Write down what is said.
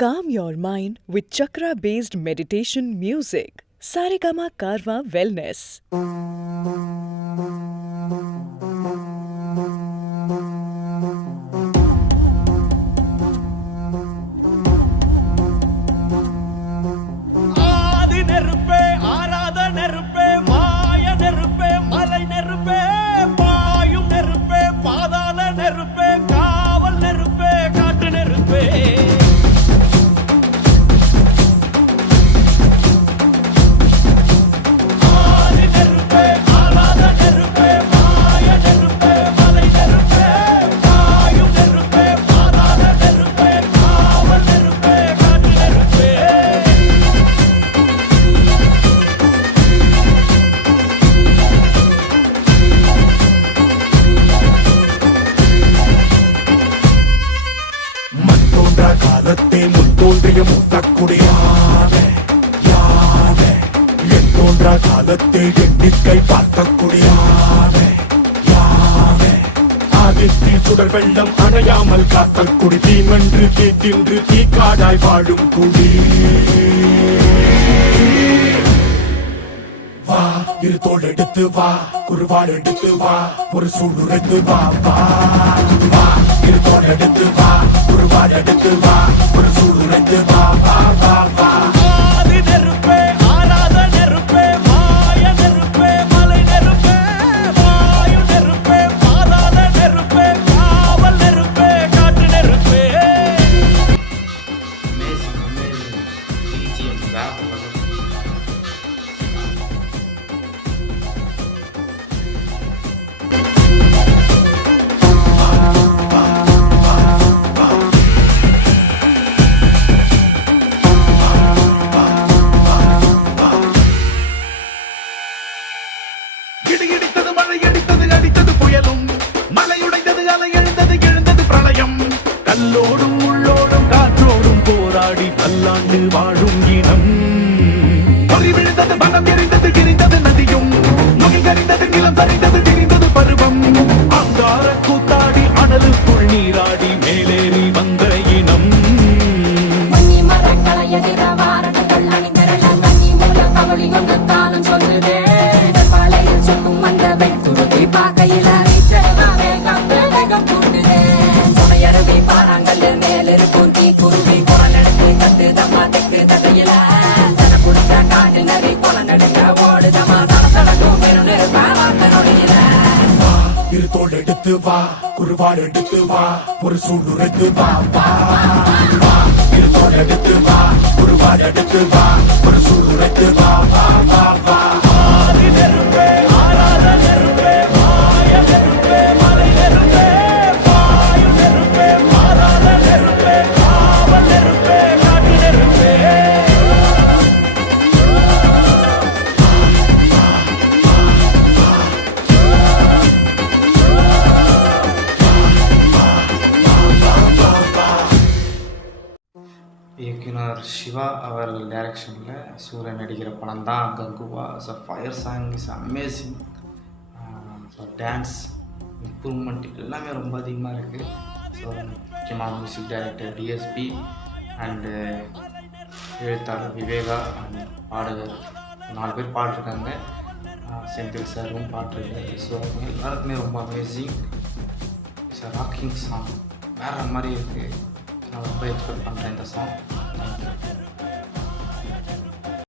Calm your mind with chakra-based meditation music. Saregama Karwa Wellness. ஆதி நெருப்பே ஆராத நெருப்பே மாய நெருப்பே மலை நெருப்பே பாயும் நெருப்பே பாதாள நெருப்பே காவல் நெருப்பே காட்டு நெருப்பே காலத்தே முத்தோன்றிய மூத்தக்குடியான என் தோன்றா காலத்தே எண்ணிக்கை பார்க்கக்கூடியான ஆதித்தில் சுடர் வெள்ளம் அணையாமல் காத்த குடி தீமென்று தீத்தின்று தீக்காடாய் வாழும் குடி வா இரு தோள் எடுத்து வா குருவாள் எடுத்து வா ஒரு சூடுரைத்து வா வா வா இரு தோள் எடுத்து வா குருவாள் எடுத்து வா ஒரு சூடுரைத்து வா வா வா வா ஆதி நெருப்பே ஆராத நெருப்பே மாய நெருப்பே மலை நெருப்பே பாயும் நெருப்பே பாதாள நெருப்பே காவல் நெருப்பே காட்டு நெருப்பே BGM வேற level. இடித்தது மழை அடித்தது அடித்தது புயலும் மலையுடைந்தது அலை எழுந்தது எழுந்தது பிரளயம் கல்லோடும் உள்ளோடும் காற்றோடும் போராடி பல்லாண்டு வாழும் இனம் பொறி விழுந்தது மனம் எரிந்தது கிரிந்தது நதியும் நுகை கரிந்தது நிலம் சரிந்தது திரிந்தது பருவம் அங்கார கூத்தாடி அனலுக்குள் நீராடி மேலேறி வந்த இனம் மண்ணி மரங்களை எதிர வாரங்கள் அணிந்திரள தண்ணி மூல கவலி கொண்டு காலம் சொல்லுதே பழையில் சுக்கும் அந்த வெண்குருதி பார்க்கையில வேகம் வேகம் கூட்டுதே சுமையருவி பாறாங்கல் மேலிருக்கும் தீ குருவி குரல் எடுத்து கட்டு தம்மா தெக்கு தகையில சன குடிச்ச காட்டு நரி குளம் நடுங்க ஓடுதமா சடசடக்கும் பெரும் நெருப்ப வார்த்த நொடியில இரு தோள் எடுத்து வா குருவாள் எடுத்து வா ஒரு சூடுரைத்து வா வா வா இரு தோள் எடுத்து வா குருவாள் எடுத்து வா ஒரு சூடுரைத்து வா வா வா வா ஆதி நெருப்பே ஆராத நெருப்பே மாய நெருப்பே மலை நெருப்பே பாயும் நெருப்பே பாதாள நெருப்பே காவல் நெருப்பே காட்டு நெருப்பே இயக்குனர் சிவா அவர்கள் டைரக்ஷனில் சூரியன் நடிக்கிற படம் தான் Kanguva. So fire song is amazing. So dance improvement எல்லாமே ரொம்ப அதிகமாக இருக்குது. ஸோ முக்கியமாக மியூசிக் டைரக்டர் டிஎஸ்பி அண்டு எழுத்தாளர் விவேகா அண்ட் பாடகர் 4 பேர் பாடிருக்காங்க. செந்தில் சாரும் பாட்டிருக்காரு. ஸோ எல்லாருக்குமே ரொம்ப அமேசிங். இட்ஸ் ராக்கிங் சாங் வேறு மாதிரி இருக்குது. நான் ரொம்ப எக்ஸ்பெக்ட் பண்ணுறேன் இந்த சாங்.